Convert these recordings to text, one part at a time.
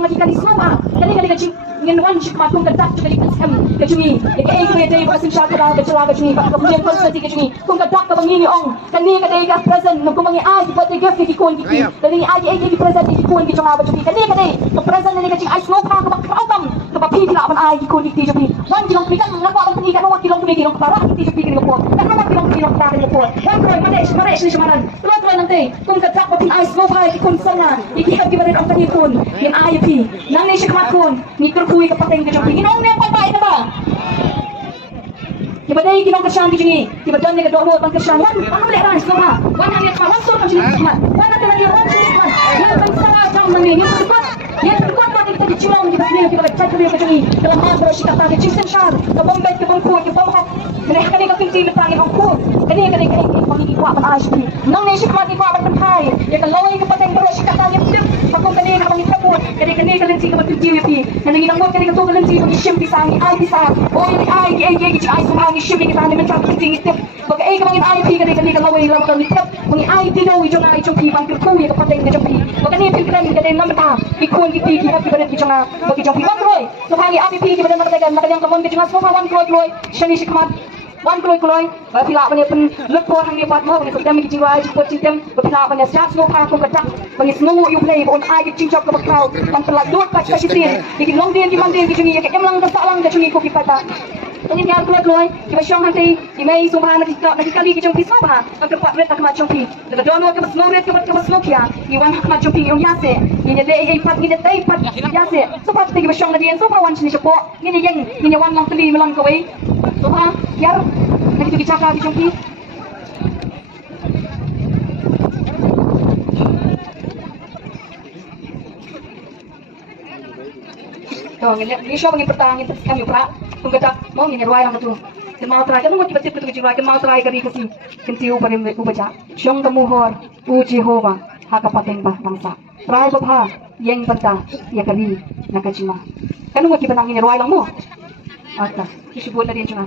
yang lagi kali semua kali kecil ngenwan sih kematung kedak juga dikasem kecumi kayak itu dia basin syakra kecela kecumi pak kemudian konsesi kecumi kung kedak ke bangini ong kani kadai ka present nung kumangi ai buat dia ke kikun kiki dari ai di present di kikun ki chonga kecumi kani ke present ni kecil ai snow pa ke bak autam ke bak pi la ban ai kikun kiki kecumi wan kilong pikan ngapa ban pi kan wan kilong pi kilong para kiki kecumi kilong ko kan wan kilong para kilong ko wan ko mare ni semanan lo nanti kung kedak pa pin ai snow pa kikun sana iki ka gibarin ang kikun yang ai pi nang ni sikmakun ni kui kapateng ke jompi ginong ne papai na ba tiba dai ginong kasyan dijingi tiba dan ne do bang kasyan wan ano le ran sama wan ani ma wan sur kan jini ma wan ata ni wan sur man yan bang sara jam mani ni terkuat pa kita dicilong di sini kita baca ke jini dalam hal si kata ke cisen syar ke bombay ke bangku ke bombak kene kene ka pinti le tangi angku kene pagi kuat pan asbi nang ne sik mati kuat pan thai ya ka loi ke pateng bro si kata ni pidip pakong kene ka bangi tapot kene ka lenci ka pinti wi kene ngi nang kene ka to lenci ka shim pisangi ai bisa o ni ai ki ai sumangi shim ki tani men tak pinti ngitip bag ai ka bangi ai kene ka loi lam ka nitip ngi ai di do wi jona ai chong pi pan ku ka pateng ka jompi bag ni pin kene nam ta ikun ki happy badet ki chonga bagi jompi wan kroi so hangi api ki badet matagan makanyang kamon ki chonga so wan kroi shani sikmat wan kloi pila bani pen lepor hangi pat mo bani kudam ki jiwa ji citem pila bani siap no pa ko katak bani snow you play on ai ki cincok ke bakau pan telah dot pa ka sitin ki long den ki mandin ki jungi ke emlang ka salang ka jungi ko ki pata ini dia kloi ki ba syong hanti ki mai sumha na ki kali ki jompi sopa ka pat ret ka ma jompi da dono ka snow ret ka snow kia ki wan ma jompi yung yase ni de ei pat ni de tei pat yase so pat ki ba syong na dien so pa wan chini sepo ni yang ni wan lang teli melang ka wei so ha yar lagi tu cakap di jompi oh ni siya bagi pertanyaan itu kami pra kung kata mau ni ruai lang tu kin mau try kan mo tiba-tiba tu jiwa kin mau try kari kasi kin tiu pa rin ko baca siyang kamuhor u Jehova hakapateng ba bangsa try ba ha yang banta ya kali nakajima kan mo kiba nang ni ruai lang mo ata isubot na din siya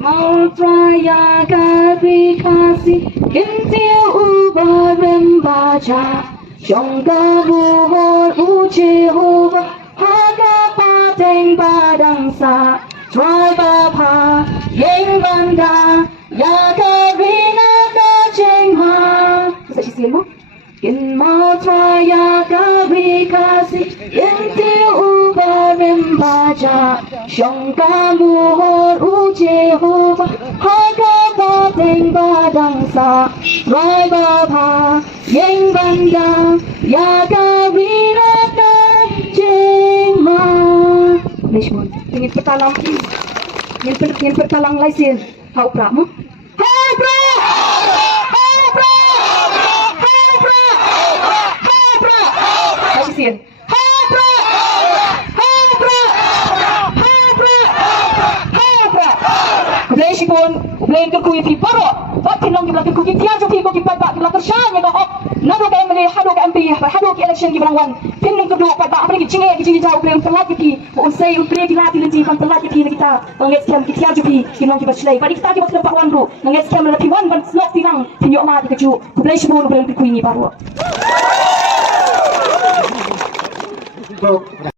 mau traya kari kasih kintil ubarem baca syongga buhor u Jehova hakapateng badangsa try bapa yang banda ya karina kajengha bisa sisil mo kin mau traya kari kasih kintil ubarem baca syongga buhor u Jehova hakapateng badangsa try bapa yang banda ya karina kajengha Lishmon ingin pertalang ingin pertalang laisin hau pra mo hau pra Sin. Kublay pun, kublay ke kuwi pi paro. Wat pinong di belakang kuwi tiar jopi ko kipat di belakang syanya ko. Nado ka MLA hado ka MP, hado ki election ki belangwan. Pinong ke dua pada apa ki cinge ki cinge jauh kublay telat ki. Mo unsay kublay di lati lenci pan telat ki kita. Nangets kiam ki tiar jopi pinong ki baslay. Badi kita ki bakal pak wanru. Nangets kiam la pi wan ban slot tirang pinyo ma di keju. Kublay pun kublay ki kuwi ni paro.